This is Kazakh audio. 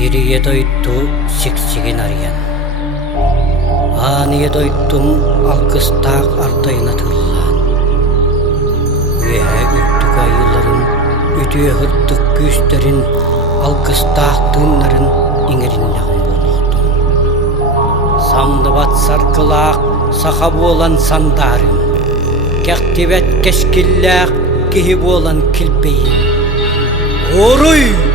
Сирие дойту сексеген ариян. Аныя дойтум алкыстақ артайына тыллан. Өйә үрттік айыларын, өтіе ғырттық көстерін, алкыстақ тыңнарын еңеріннәғын болуқтым. Самды бат саркылақ, саха болан сандарын. Кәқтебет кәшкілләқ, кехі болан кілпейін. Оруй!